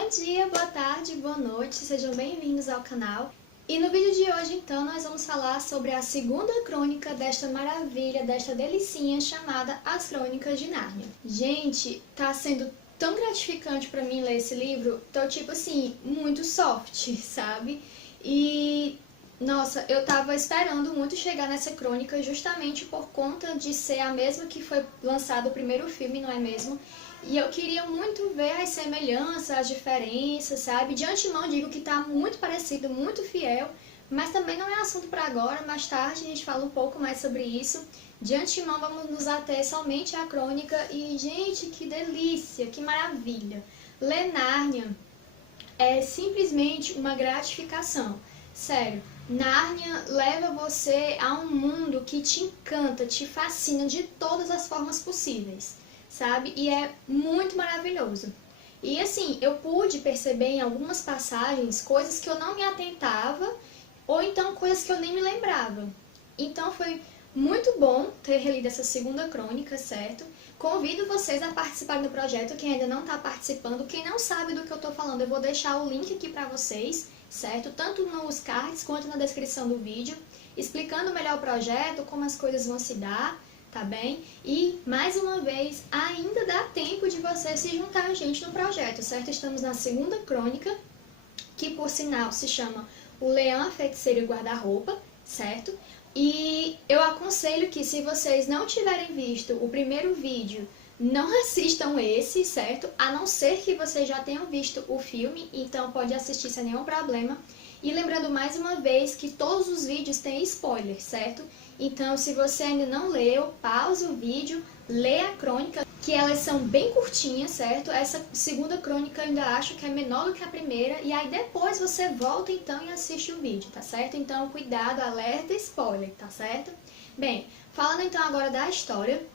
Bom dia, boa tarde, boa noite, sejam bem-vindos ao canal. E no vídeo de hoje, então, nós vamos falar sobre a segunda crônica desta maravilha, desta delicinha chamada As Crônicas de Nárnia. Gente, tá sendo tão gratificante pra mim ler esse livro, tô tipo assim, muito soft, sabe? E nossa, eu tava esperando muito chegar nessa crônica justamente por conta de ser a mesma que foi lançado o primeiro filme, não é mesmo? E eu queria muito ver as semelhanças, as diferenças, sabe? De antemão digo que tá muito parecido, muito fiel, mas também não é assunto para agora, mais tarde a gente fala um pouco mais sobre isso. De antemão vamos nos ater somente à crônica e, gente, que delícia, que maravilha! Ler Nárnia é simplesmente uma gratificação. Sério, Nárnia leva você a um mundo que te encanta, te fascina de todas as formas possíveis, sabe? E é muito maravilhoso. E assim, eu pude perceber em algumas passagens coisas que eu não me atentava, ou então coisas que eu nem me lembrava. Então foi muito bom ter relido essa segunda crônica, certo? Convido vocês a participarem do projeto, quem ainda não está participando. Quem não sabe do que eu estou falando, eu vou deixar o link aqui para vocês, certo? Tanto nos cards quanto na descrição do vídeo, explicando melhor o projeto, como as coisas vão se dar, tá bem? E, mais uma vez, ainda dá tempo de você se juntar a gente no projeto, certo? Estamos na segunda crônica, que por sinal se chama O Leão, a Feiticeira e o Guarda-Roupa, certo? E eu aconselho que, se vocês não tiverem visto o primeiro vídeo, não assistam esse, certo? A não ser que vocês já tenham visto o filme, então pode assistir sem nenhum problema. E lembrando mais uma vez que todos os vídeos têm spoiler, certo? Então, se você ainda não leu, pausa o vídeo, lê a crônica, que elas são bem curtinhas, certo? Essa segunda crônica eu ainda acho que é menor do que a primeira, e aí depois você volta então e assiste o vídeo, tá certo? Então, cuidado, alerta, spoiler, tá certo? Bem, falando então agora da história,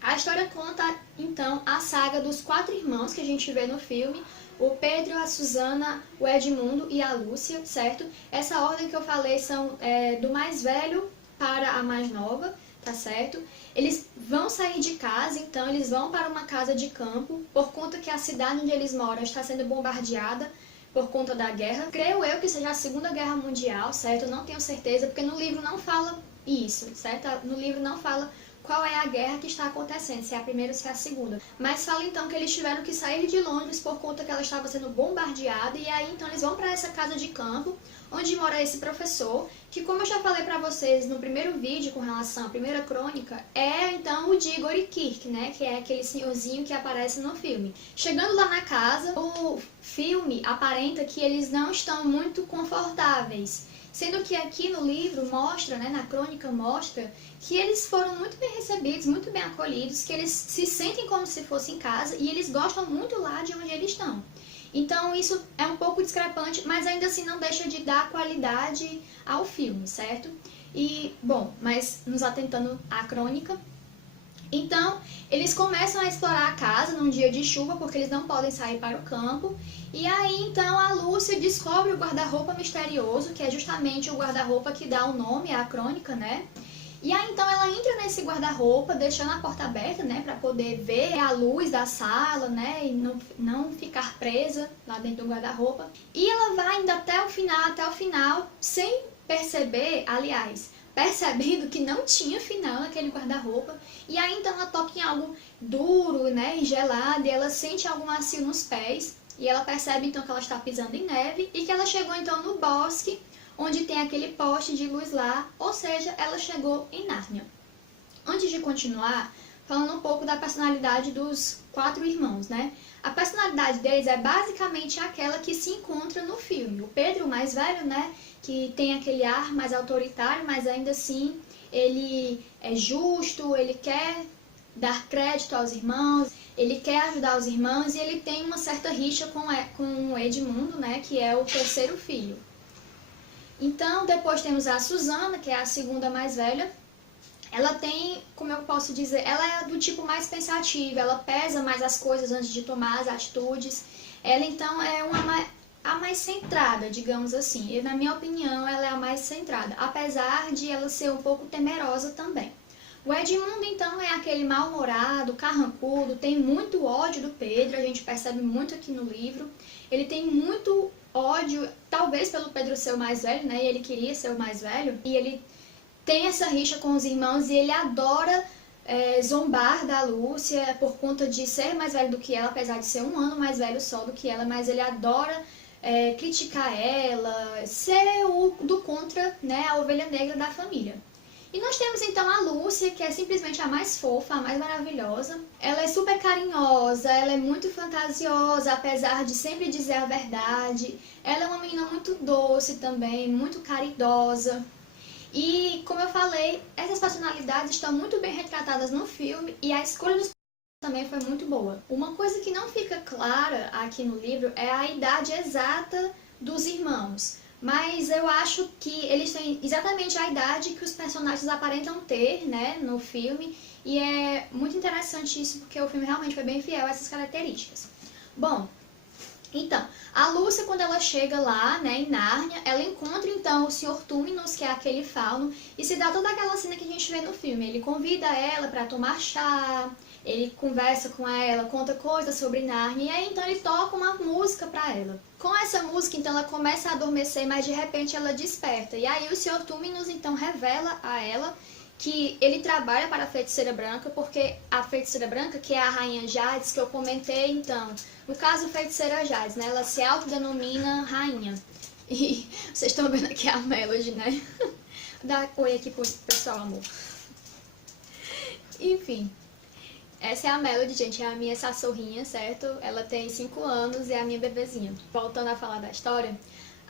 a história conta então a saga dos 4 irmãos que a gente vê no filme, o Pedro, a Susana, o Edmundo e a Lúcia, certo? Essa ordem que eu falei são do mais velho para a mais nova, tá certo? Eles vão sair de casa, então eles vão para uma casa de campo, por conta que a cidade onde eles moram está sendo bombardeada por conta da guerra. Creio eu que seja a Segunda Guerra Mundial, certo? Eu não tenho certeza, porque no livro não fala isso, certo? No livro não fala qual é a guerra que está acontecendo, se é a primeira ou se é a segunda. Mas fala então que eles tiveram que sair de Londres por conta que ela estava sendo bombardeada, e aí então eles vão para essa casa de campo, onde mora esse professor, que, como eu já falei para vocês no primeiro vídeo com relação à primeira crônica, é então o Diggory Kirke, né, que é aquele senhorzinho que aparece no filme. Chegando lá na casa, o filme aparenta que eles não estão muito confortáveis, sendo que aqui no livro mostra, né, na crônica mostra, que eles foram muito bem recebidos, muito bem acolhidos, que eles se sentem como se fossem em casa e eles gostam muito lá de onde eles estão. Então isso é um pouco discrepante, mas ainda assim não deixa de dar qualidade ao filme, certo? E, bom, mas nos atentando à crônica, então eles começam a explorar a casa num dia de chuva, porque eles não podem sair para o campo. E aí então a Lúcia descobre o guarda-roupa misterioso, que é justamente o guarda-roupa que dá o nome à crônica, né? E aí então ela entra nesse guarda-roupa, deixando a porta aberta, né, para poder ver a luz da sala, né, e não ficar presa lá dentro do guarda-roupa. E ela vai indo até o final, sem perceber, aliás, percebendo que não tinha final naquele guarda-roupa. E aí então ela toca em algo duro, né, e gelado, e ela sente algo macio nos pés. E ela percebe então que ela está pisando em neve e que ela chegou então no bosque, onde tem aquele poste de luz lá, ou seja, ela chegou em Nárnia. Antes de continuar, falando um pouco da personalidade dos 4 irmãos, né? A personalidade deles é basicamente aquela que se encontra no filme. O Pedro, o mais velho, né, que tem aquele ar mais autoritário, mas ainda assim ele é justo, ele quer dar crédito aos irmãos, ele quer ajudar os irmãos e ele tem uma certa rixa com o Edmundo, né, que é o terceiro filho. Então, depois temos a Susana, que é a segunda mais velha. Ela tem, como eu posso dizer, ela é do tipo mais pensativa, ela pesa mais as coisas antes de tomar as atitudes. Ela, então, é a mais centrada, digamos assim. E, na minha opinião, ela é a mais centrada, apesar de ela ser um pouco temerosa também. O Edmundo, então, é aquele mal-humorado, carrancudo, tem muito ódio do Pedro, a gente percebe muito aqui no livro. ele tem muito ódio, talvez pelo Pedro ser o mais velho, né? E ele queria ser o mais velho. E ele tem essa rixa com os irmãos e ele adora zombar da Lúcia por conta de ser mais velho do que ela, apesar de ser um ano mais velho só do que ela, mas ele adora criticar ela, ser o do contra, né, a ovelha negra da família. E nós temos então a Lúcia, que é simplesmente a mais fofa, a mais maravilhosa. Ela é super carinhosa, ela é muito fantasiosa, apesar de sempre dizer a verdade. Ela é uma menina muito doce também, muito caridosa. E, como eu falei, essas personalidades estão muito bem retratadas no filme e a escolha dos também foi muito boa. Uma coisa que não fica clara aqui no livro é a idade exata dos irmãos, mas eu acho que eles têm exatamente a idade que os personagens aparentam ter, né, no filme, e é muito interessante isso porque o filme realmente foi bem fiel a essas características. Bom, então, a Lúcia, quando ela chega lá, né, em Nárnia, ela encontra então o Sr. Túminos, que é aquele fauno, e se dá toda aquela cena que a gente vê no filme. Ele convida ela para tomar chá, ele conversa com ela, conta coisas sobre Nárnia, e aí então ele toca uma música para ela. Com essa música, então, ela começa a adormecer, mas de repente ela desperta. E aí o Sr. Túminos, então, revela a ela que ele trabalha para a Feiticeira Branca, porque a Feiticeira Branca, que é a Rainha Jades, que eu comentei, então, no caso Feiticeira Jades, né, ela se autodenomina Rainha. E vocês estão vendo aqui a Melody, né? Dá oi aqui pro pessoal, amor. Enfim, essa é a Melody, gente, é a minha cachorrinha, certo? Ela tem 5 anos e é a minha bebezinha. Voltando a falar da história,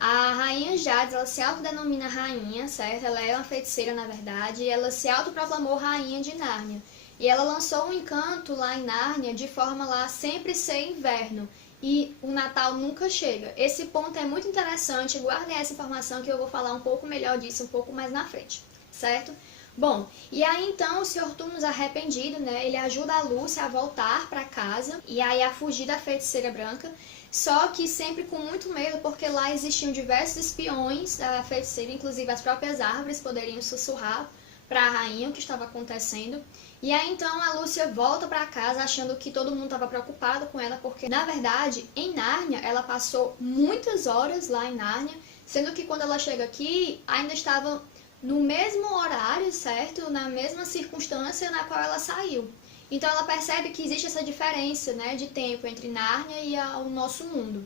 a Rainha Jades, ela se autodenomina rainha, certo? Ela é uma feiticeira, na verdade, e ela se autoproclamou rainha de Nárnia. E ela lançou um encanto lá em Nárnia de forma lá sempre ser inverno. E o Natal nunca chega. Esse ponto é muito interessante, guardem essa informação que eu vou falar um pouco melhor disso um pouco mais na frente, certo? Bom, e aí então o Sr. Túminos arrependido, né, ele ajuda a Lúcia a voltar para casa e aí a fugir da Feiticeira Branca, só que sempre com muito medo, porque lá existiam diversos espiões da feiticeira, inclusive as próprias árvores poderiam sussurrar para a rainha o que estava acontecendo. E aí então a Lúcia volta para casa achando que todo mundo estava preocupado com ela, porque na verdade em Nárnia ela passou muitas horas lá em Nárnia, sendo que quando ela chega aqui ainda estava no mesmo horário, certo? Na mesma circunstância na qual ela saiu. Então ela percebe que existe essa diferença, né, de tempo entre Nárnia e o nosso mundo.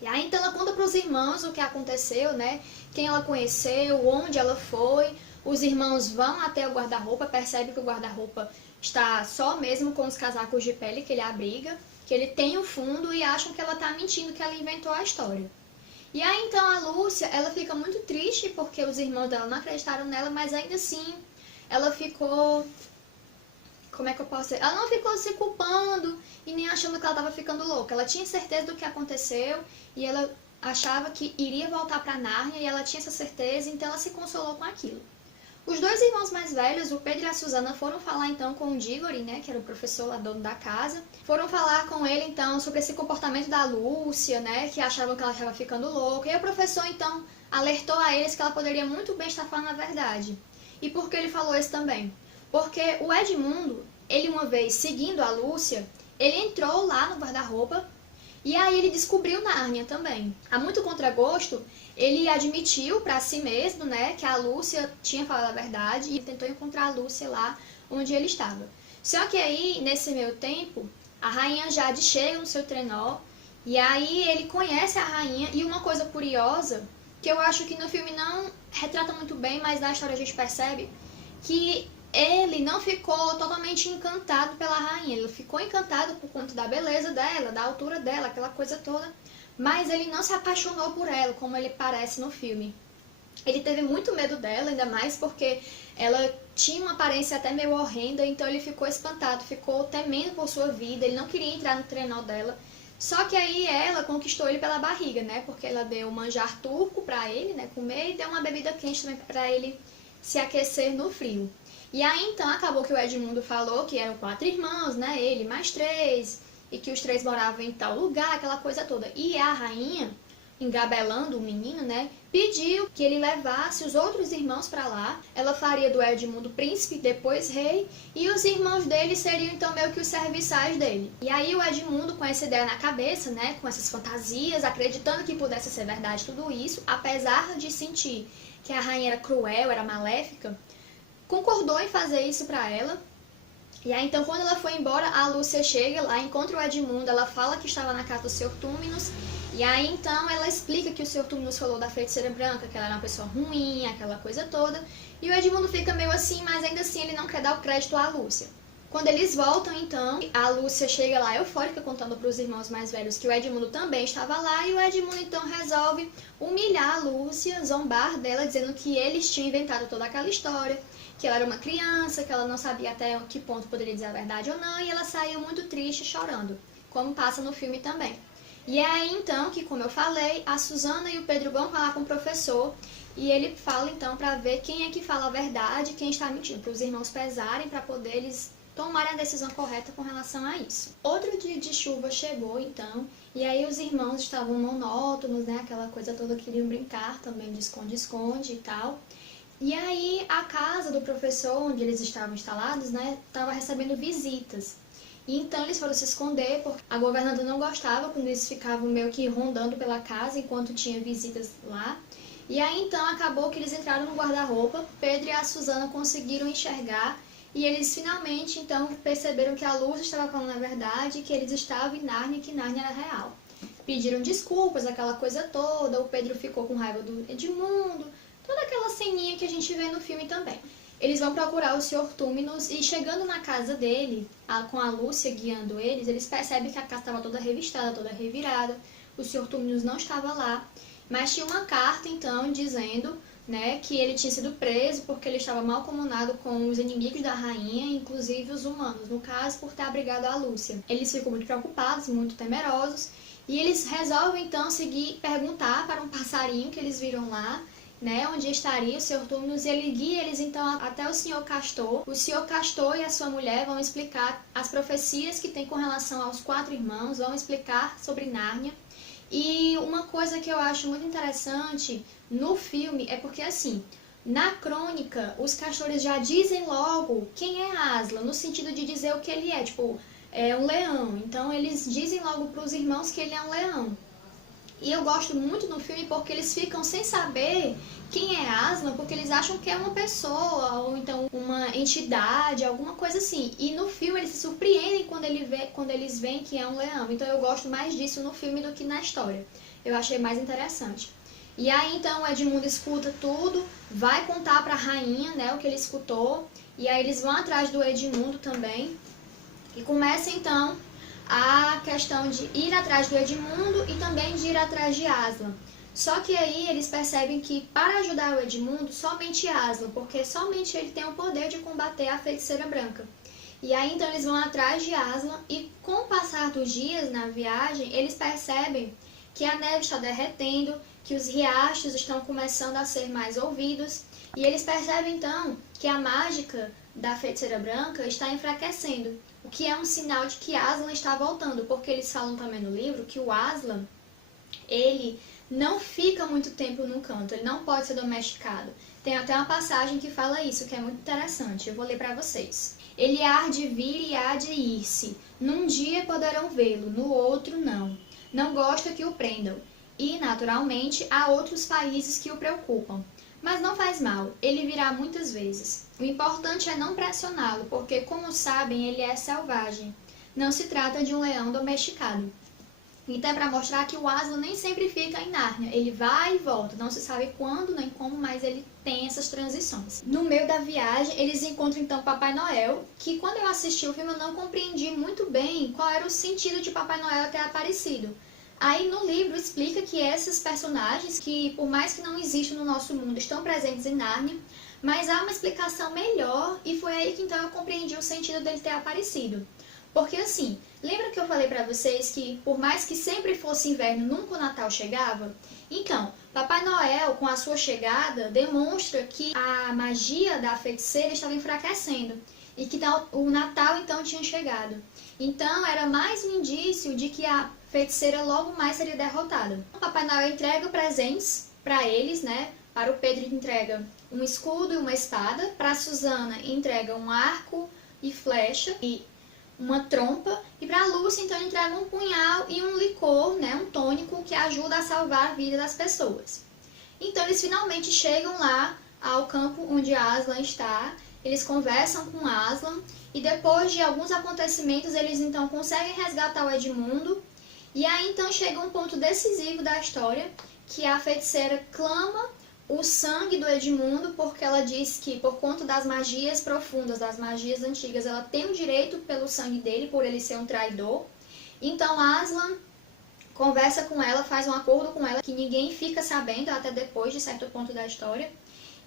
E aí então ela conta para os irmãos o que aconteceu, né, quem ela conheceu, onde ela foi. Os irmãos vão até o guarda-roupa, percebem que o guarda-roupa está só mesmo com os casacos de pele que ele abriga, que ele tem o fundo, e acham que ela está mentindo, que ela inventou a história. E aí então a Lúcia, ela fica muito triste porque os irmãos dela não acreditaram nela, mas ainda assim ela ficou, como é que eu posso dizer? Ela não ficou se culpando e nem achando que ela estava ficando louca. Ela tinha certeza do que aconteceu e ela achava que iria voltar para Nárnia e ela tinha essa certeza, então ela se consolou com aquilo. Os dois irmãos mais velhos, o Pedro e a Susana, foram falar então com o Diggory, né, que era o professor lá, dono da casa. Foram falar com ele então sobre esse comportamento da Lúcia, né, que achavam que ela estava ficando louca. E o professor então alertou a eles que ela poderia muito bem estar falando a verdade. E por que ele falou isso também? Porque o Edmundo, ele uma vez seguindo a Lúcia, ele entrou lá no guarda-roupa e aí ele descobriu Nárnia também. A muito contragosto, ele admitiu para si mesmo, né, que a Lúcia tinha falado a verdade e tentou encontrar a Lúcia lá onde ele estava. Só que aí, nesse meio tempo, a rainha Jade chega no seu trenó e aí ele conhece a rainha. E uma coisa curiosa, que eu acho que no filme não retrata muito bem, mas na história a gente percebe, que ele não ficou totalmente encantado pela rainha. Ele ficou encantado por conta da beleza dela, da altura dela, aquela coisa toda. Mas ele não se apaixonou por ela, como ele parece no filme. Ele teve muito medo dela, ainda mais porque ela tinha uma aparência até meio horrenda, então ele ficou espantado, ficou temendo por sua vida, ele não queria entrar no trenó dela. Só que aí ela conquistou ele pela barriga, né? Porque ela deu um manjar turco pra ele, né, comer, e deu uma bebida quente também pra ele se aquecer no frio. E aí então acabou que o Edmundo falou que eram 4 irmãos, né? Ele mais 3, e que os 3 moravam em tal lugar, aquela coisa toda. E a rainha, engabelando o menino, né, pediu que ele levasse os outros irmãos para lá. Ela faria do Edmundo príncipe, depois rei, e os irmãos dele seriam então meio que os serviçais dele. E aí o Edmundo, com essa ideia na cabeça, né, com essas fantasias, acreditando que pudesse ser verdade tudo isso, apesar de sentir que a rainha era cruel, era maléfica, concordou em fazer isso para ela. E aí então quando ela foi embora, a Lúcia chega lá, encontra o Edmundo, ela fala que estava na casa do Sr. Túminos, e aí então ela explica que o Sr. Túminos falou da feiticeira branca, que ela era uma pessoa ruim, aquela coisa toda, e o Edmundo fica meio assim, mas ainda assim ele não quer dar o crédito à Lúcia. Quando eles voltam então, a Lúcia chega lá eufórica contando para os irmãos mais velhos que o Edmundo também estava lá, e o Edmundo então resolve humilhar a Lúcia, zombar dela, dizendo que eles tinham inventado toda aquela história, que ela era uma criança, que ela não sabia até que ponto poderia dizer a verdade ou não, e ela saiu muito triste, chorando, como passa no filme também. E é aí então que, como eu falei, a Susana e o Pedro vão falar com o professor, e ele fala então para ver quem é que fala a verdade e quem está mentindo, para os irmãos pesarem, para poder eles tomarem a decisão correta com relação a isso. Outro dia de chuva chegou então, e aí os irmãos estavam monótonos, né, aquela coisa toda, queriam brincar também de esconde-esconde e tal. E aí a casa do professor, onde eles estavam instalados, né, estava recebendo visitas. E então eles foram se esconder, porque a governanta não gostava quando eles ficavam meio que rondando pela casa enquanto tinha visitas lá. E aí então acabou que eles entraram no guarda-roupa, Pedro e a Susana conseguiram enxergar, e eles finalmente então perceberam que a Lúcia estava falando a verdade, que eles estavam em Nárnia e que Nárnia era real. Pediram desculpas, aquela coisa toda, o Pedro ficou com raiva do Edmundo, toda aquela ceninha que a gente vê no filme também. Eles vão procurar o Sr. Túminos e chegando na casa dele, com a Lúcia guiando eles percebem que a casa estava toda revistada, toda revirada. O Sr. Túminos não estava lá, mas tinha uma carta então dizendo, né, que ele tinha sido preso porque ele estava malcomunado com os inimigos da rainha, inclusive os humanos, no caso por ter abrigado a Lúcia. Eles ficam muito preocupados, muito temerosos, e eles resolvem então perguntar para um passarinho que eles viram lá, né, onde estaria o Sr. Túminos, e ele guia eles então até o Sr. Castor. O Sr. Castor e a sua mulher vão explicar as profecias que tem com relação aos 4 irmãos, vão explicar sobre Nárnia. E uma coisa que eu acho muito interessante no filme é porque, assim, na crônica, os castores já dizem logo quem é Aslan, no sentido de dizer o que ele é, tipo, é um leão. Então, eles dizem logo para os irmãos que ele é um leão. E eu gosto muito no filme porque eles ficam sem saber quem é Aslan, porque eles acham que é uma pessoa, ou então uma entidade, alguma coisa assim. E no filme eles se surpreendem quando eles veem que é um leão. Então eu gosto mais disso no filme do que na história. Eu achei mais interessante. E aí então o Edmundo escuta tudo, vai contar para a rainha, né, o que ele escutou. E aí eles vão atrás do Edmundo também. E começa então a questão de ir atrás do Edmundo e também de ir atrás de Aslan. Só que aí eles percebem que para ajudar o Edmundo, somente Aslan, porque somente ele tem o poder de combater a feiticeira branca. E aí então eles vão atrás de Aslan e com o passar dos dias na viagem, eles percebem que a neve está derretendo, que os riachos estão começando a ser mais ouvidos, e eles percebem então que a mágica da feiticeira branca está enfraquecendo, o que é um sinal de que Aslan está voltando, porque eles falam também no livro que o Aslan, ele não fica muito tempo num canto, ele não pode ser domesticado. Tem até uma passagem que fala isso, que é muito interessante, eu vou ler para vocês. Ele há de vir e há de ir-se, num dia poderão vê-lo, no outro não. Não gosta que o prendam, e, naturalmente, há outros países que o preocupam. Mas não faz mal, ele virá muitas vezes. O importante é não pressioná-lo, porque, como sabem, ele é selvagem. Não se trata de um leão domesticado. Então é para mostrar que o Aslan nem sempre fica em Nárnia. Ele vai e volta, não se sabe quando nem como, mas ele tem essas transições. No meio da viagem, eles encontram então Papai Noel, que quando eu assisti o filme eu não compreendi muito bem qual era o sentido de Papai Noel ter aparecido. Aí no livro explica que esses personagens, que por mais que não existam no nosso mundo, estão presentes em Nárnia, mas há uma explicação melhor e foi aí que então eu compreendi o sentido dele ter aparecido. Porque assim, lembra que eu falei pra vocês que por mais que sempre fosse inverno, nunca o Natal chegava? Então, Papai Noel, com a sua chegada, demonstra que a magia da feiticeira estava enfraquecendo. e que o Natal então tinha chegado. Então era mais um indício de que a feiticeira logo mais seria derrotada. O Papai Noel entrega presentes para eles, né? Para o Pedro entrega um escudo e uma espada, para a Susana entrega um arco e flecha e uma trompa, e para a Lúcia então entrega um punhal e um licor, né, um tônico que ajuda a salvar a vida das pessoas. Então eles finalmente chegam lá ao campo onde Aslan está, eles conversam com Aslan e depois de alguns acontecimentos eles então conseguem resgatar o Edmundo, e aí então chega um ponto decisivo da história, que a feiticeira clama o sangue do Edmundo, porque ela diz que por conta das magias profundas, das magias antigas, ela tem o direito pelo sangue dele, por ele ser um traidor. Então Aslan conversa com ela, faz um acordo com ela, que ninguém fica sabendo até depois de certo ponto da história.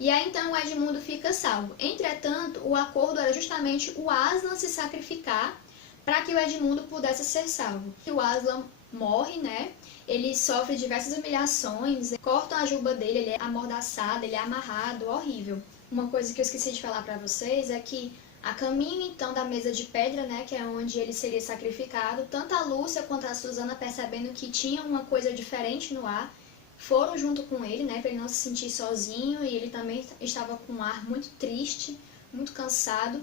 E aí então o Edmundo fica salvo. Entretanto, o acordo era justamente o Aslan se sacrificar para que o Edmundo pudesse ser salvo. E o Aslan morre, né? Ele sofre diversas humilhações, cortam a juba dele, ele é amordaçado, ele é amarrado, horrível. Uma coisa que eu esqueci de falar para vocês é que a caminho então da mesa de pedra, né, que é onde ele seria sacrificado, tanto a Lúcia quanto a Susana, percebendo que tinha uma coisa diferente no ar, foram junto com ele, né, para ele não se sentir sozinho, e ele também estava com um ar muito triste, muito cansado.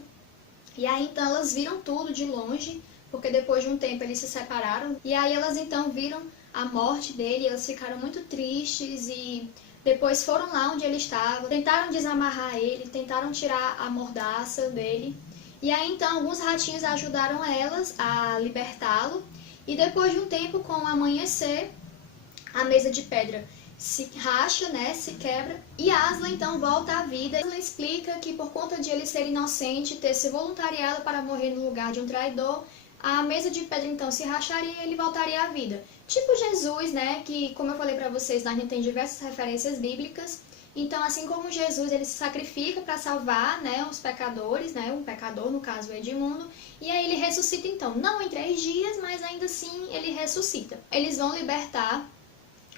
E aí então elas viram tudo de longe, porque depois de um tempo eles se separaram, e aí elas então viram a morte dele, elas ficaram muito tristes e depois foram lá onde ele estava, tentaram desamarrar ele, tentaram tirar a mordaça dele, e aí então alguns ratinhos ajudaram elas a libertá-lo, e depois de um tempo, com o amanhecer, a mesa de pedra se racha, né, se quebra, e Aslan então volta à vida. Aslan explica que por conta de ele ser inocente, ter se voluntariado para morrer no lugar de um traidor, a mesa de pedra então se racharia e ele voltaria à vida. Tipo Jesus, né, que como eu falei para vocês, Nárnia tem diversas referências bíblicas. Então, assim como Jesus, ele se sacrifica para salvar, né, os pecadores, né, um pecador, no caso o Edmundo, e aí ele ressuscita então, não em 3 dias, mas ainda assim ele ressuscita. Eles vão libertar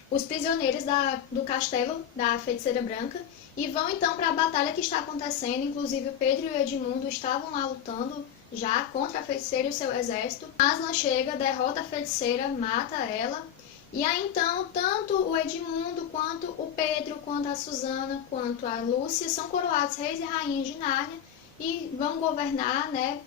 os prisioneiros do castelo da Feiticeira Branca e vão então para a batalha que está acontecendo. Inclusive o Pedro e o Edmundo estavam lá lutando já contra a feiticeira e o seu exército. Aslan chega, derrota a feiticeira, mata ela, e aí então tanto o Edmundo quanto o Pedro, quanto a Susana, quanto a Lúcia são coroados reis e rainhas de Nárnia e vão governar, né,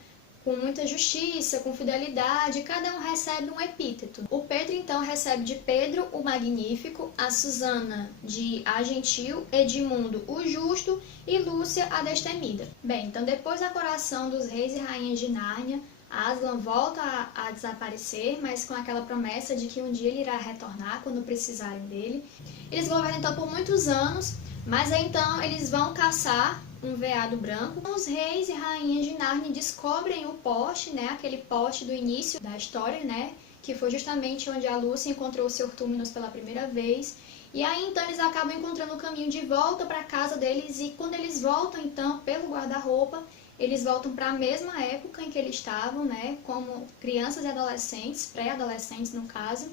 com muita justiça, com fidelidade, cada um recebe um epíteto. O Pedro então recebe de Pedro o Magnífico, a Susana de a Gentil, Edmundo o Justo e Lúcia a Destemida. Bem, então depois da coroação dos reis e rainhas de Nárnia, Aslan volta a desaparecer, mas com aquela promessa de que um dia ele irá retornar quando precisarem dele. Eles governam então por muitos anos, mas aí então eles vão caçar um veado branco. Os reis e rainhas de Nárnia descobrem o poste, né, aquele poste do início da história, né, que foi justamente onde a Lúcia encontrou o Sr. Túminos pela primeira vez. E aí então eles acabam encontrando o caminho de volta para a casa deles, e quando eles voltam então pelo guarda-roupa, eles voltam para a mesma época em que eles estavam, né, como crianças e adolescentes, pré-adolescentes no caso,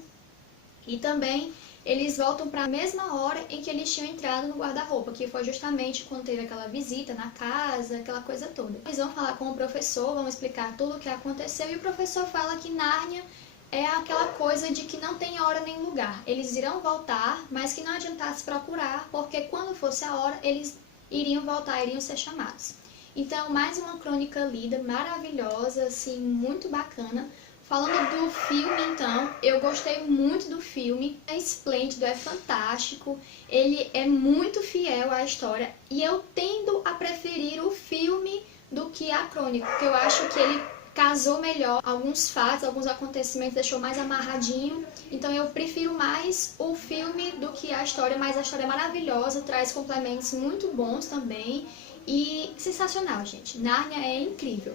e também eles voltam para a mesma hora em que eles tinham entrado no guarda-roupa, que foi justamente quando teve aquela visita na casa, aquela coisa toda. Eles vão falar com o professor, vão explicar tudo o que aconteceu, e o professor fala que Nárnia é aquela coisa de que não tem hora nem lugar. Eles irão voltar, mas que não adiantasse procurar, porque quando fosse a hora, eles iriam voltar, iriam ser chamados. Então, mais uma crônica lida, maravilhosa, assim, muito bacana. Falando do filme, então, eu gostei muito do filme, é esplêndido, é fantástico, ele é muito fiel à história, e eu tendo a preferir o filme do que a crônica, porque eu acho que ele casou melhor alguns fatos, alguns acontecimentos, deixou mais amarradinho, então eu prefiro mais o filme do que a história, mas a história é maravilhosa, traz complementos muito bons também, e sensacional, gente, Nárnia é incrível.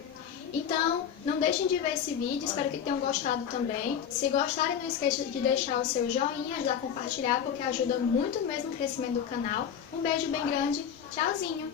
Então, não deixem de ver esse vídeo, espero que tenham gostado também. Se gostarem, não esqueça de deixar o seu joinha, ajudar a compartilhar, porque ajuda muito mesmo o crescimento do canal. Um beijo bem grande, tchauzinho!